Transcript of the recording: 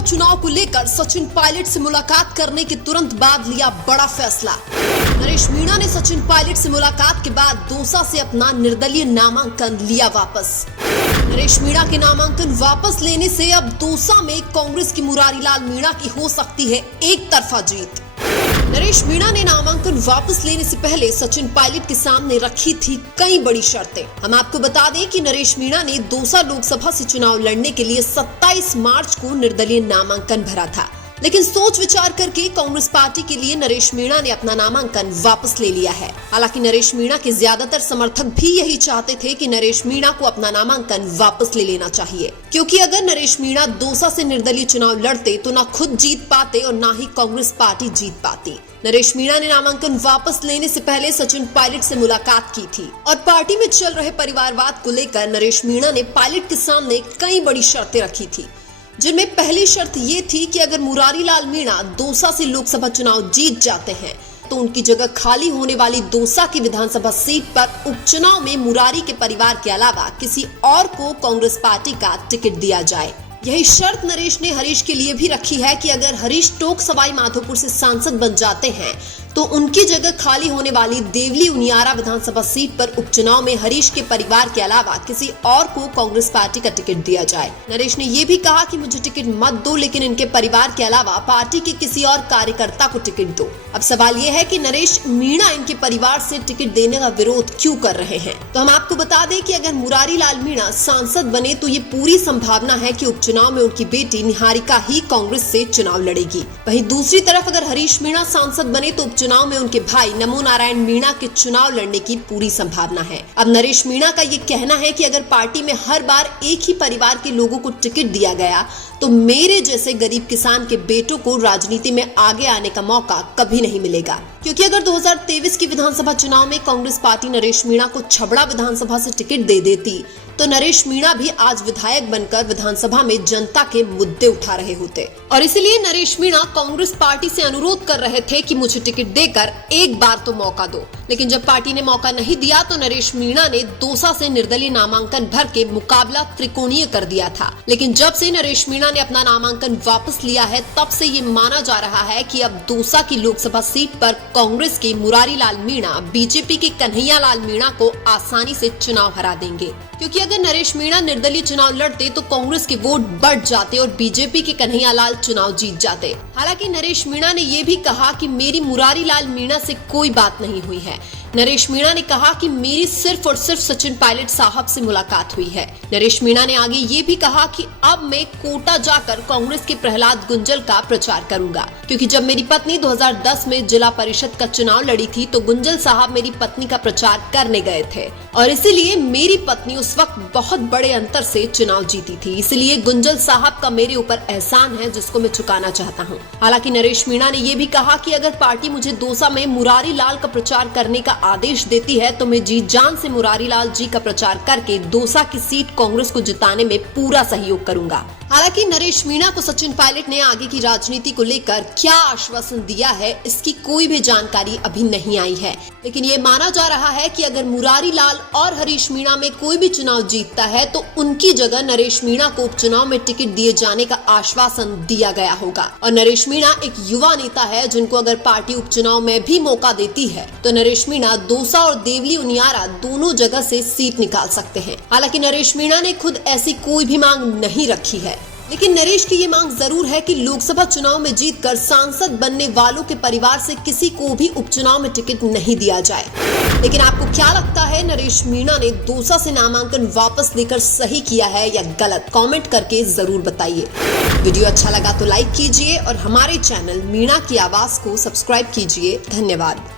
लोकसभा चुनाव को लेकर सचिन पायलट से मुलाकात करने के तुरंत बाद लिया बड़ा फैसला। नरेश मीणा ने सचिन पायलट से मुलाकात के बाद दौसा से अपना निर्दलीय नामांकन लिया वापस। नरेश मीणा के नामांकन वापस लेने से अब दौसा में कांग्रेस की मुरारीलाल मीणा की हो सकती है एक तरफा जीत। नरेश मीणा ने नामांकन वापस लेने से पहले सचिन पायलट के सामने रखी थी कई बड़ी शर्तें। हम आपको बता दें कि नरेश मीणा ने दौसा लोकसभा से चुनाव लड़ने के लिए 27 मार्च को निर्दलीय नामांकन भरा था, लेकिन सोच विचार करके कांग्रेस पार्टी के लिए नरेश मीणा ने अपना नामांकन वापस ले लिया है। हालांकि नरेश मीणा के ज्यादातर समर्थक भी यही चाहते थे कि नरेश मीणा को अपना नामांकन वापस ले लेना चाहिए, क्योंकि अगर नरेश मीणा दौसा से निर्दलीय चुनाव लड़ते तो न खुद जीत पाते और न ही कांग्रेस पार्टी जीत पाती। नरेश मीणा ने नामांकन वापस लेने से पहले सचिन पायलट से मुलाकात की थी और पार्टी में चल रहे परिवारवाद को लेकर नरेश मीणा ने पायलट के सामने कई बड़ी शर्तें रखी थी, जिनमें पहली शर्त ये थी कि अगर मुरारीलाल मीणा दौसा से लोकसभा चुनाव जीत जाते हैं तो उनकी जगह खाली होने वाली दौसा की विधानसभा सीट पर उपचुनाव में मुरारी के परिवार के अलावा किसी और को कांग्रेस पार्टी का टिकट दिया जाए। यही शर्त नरेश ने हरीश के लिए भी रखी है कि अगर हरीश टोक सवाई माधोपुर से सांसद बन जाते हैं तो उनकी जगह खाली होने वाली देवली उनियारा विधानसभा सीट पर उपचुनाव में हरीश के परिवार के अलावा किसी और को कांग्रेस पार्टी का टिकट दिया जाए। नरेश ने ये भी कहा कि मुझे टिकट मत दो, लेकिन इनके परिवार के अलावा पार्टी के किसी और कार्यकर्ता को टिकट दो। अब सवाल ये है कि नरेश मीणा इनके परिवार से टिकट देने का विरोध क्यों कर रहे हैं। तो हम आपको बता दें कि अगर मुरारीलाल मीणा सांसद बने तो ये पूरी संभावना है कि उपचुनाव में उनकी बेटी निहारिका ही कांग्रेस से चुनाव लड़ेगी। वहीं दूसरी तरफ अगर हरीश मीणा सांसद बने तो चुनाव में उनके भाई नमो नारायण मीणा के चुनाव लड़ने की पूरी संभावना है। अब नरेश मीणा का ये कहना है कि अगर पार्टी में हर बार एक ही परिवार के लोगों को टिकट दिया गया तो मेरे जैसे गरीब किसान के बेटों को राजनीति में आगे आने का मौका कभी नहीं मिलेगा, क्योंकि अगर 2023 की विधानसभा चुनाव में कांग्रेस पार्टी नरेश मीणा को छबड़ा विधानसभा से टिकट दे देती तो नरेश मीणा भी आज विधायक बनकर विधानसभा में जनता के मुद्दे उठा रहे होते, और इसलिए नरेश मीणा कांग्रेस पार्टी से अनुरोध कर रहे थे कि मुझे टिकट देकर एक बार तो मौका दो। लेकिन जब पार्टी ने मौका नहीं दिया तो नरेश मीणा ने दौसा से निर्दलीय नामांकन भर के मुकाबला त्रिकोणीय कर दिया था। लेकिन जब से नरेश मीणा ने अपना नामांकन वापस लिया है तब से ये माना जा रहा है कि अब दौसा की लोकसभा सीट पर कांग्रेस के मुरारीलाल मीणा बीजेपी के कन्हैयालाल मीणा को आसानी से चुनाव हरा देंगे, क्योंकि अगर नरेश मीणा निर्दलीय चुनाव लड़ते तो कांग्रेस के वोट बढ़ जाते और बीजेपी के कन्हैयालाल चुनाव जीत जाते। हालांकि नरेश मीणा ने ये भी कहा कि मेरी मुरारीलाल मीणा से कोई बात नहीं हुई है। नरेश मीणा ने कहा कि मेरी सिर्फ और सिर्फ सचिन पायलट साहब से मुलाकात हुई है। नरेश मीणा ने आगे ये भी कहा कि अब मैं कोटा जाकर कांग्रेस के प्रहलाद गुंजल का प्रचार करूंगा, क्योंकि जब मेरी पत्नी 2010 में जिला परिषद का चुनाव लड़ी थी तो गुंजल साहब मेरी पत्नी का प्रचार करने गए थे और इसीलिए मेरी पत्नी उस वक्त बहुत बड़े अंतर से चुनाव जीती थी। इसलिए गुंजल साहब का मेरे ऊपर एहसान है जिसको मैं चुकाना चाहता हूँ। हालांकि नरेश मीणा ने यह भी कहा कि अगर पार्टी मुझे दौसा में मुरारीलाल का प्रचार करने का आदेश देती है तो मैं जी जान से मुरारीलाल जी का प्रचार करके दौसा की सीट कांग्रेस को जिताने में पूरा सहयोग करूंगा। हालांकि नरेश मीणा को सचिन पायलट ने आगे की राजनीति को लेकर क्या आश्वासन दिया है इसकी कोई भी जानकारी अभी नहीं आई है, लेकिन ये माना जा रहा है कि अगर मुरारीलाल और हरीश मीणा में कोई भी चुनाव जीतता है तो उनकी जगह नरेश मीणा को उपचुनाव में टिकट दिए जाने का आश्वासन दिया गया होगा। और नरेश मीणा एक युवा नेता है जिनको अगर पार्टी उपचुनाव में भी मौका देती है तो नरेश मीणा दौसा और देवली उनियारा दोनों जगह से सीट निकाल सकते हैं। हालांकि नरेश मीणा ने खुद ऐसी कोई भी मांग नहीं रखी है, लेकिन नरेश की ये मांग जरूर है कि लोकसभा चुनाव में जीतकर सांसद बनने वालों के परिवार से किसी को भी उपचुनाव में टिकट नहीं दिया जाए। लेकिन आपको क्या लगता है, नरेश मीणा ने दौसा से नामांकन वापस लेकर सही किया है या गलत? कमेंट करके जरूर बताइए। वीडियो अच्छा लगा तो लाइक कीजिए और हमारे चैनल मीणा की आवाज को सब्सक्राइब कीजिए। धन्यवाद।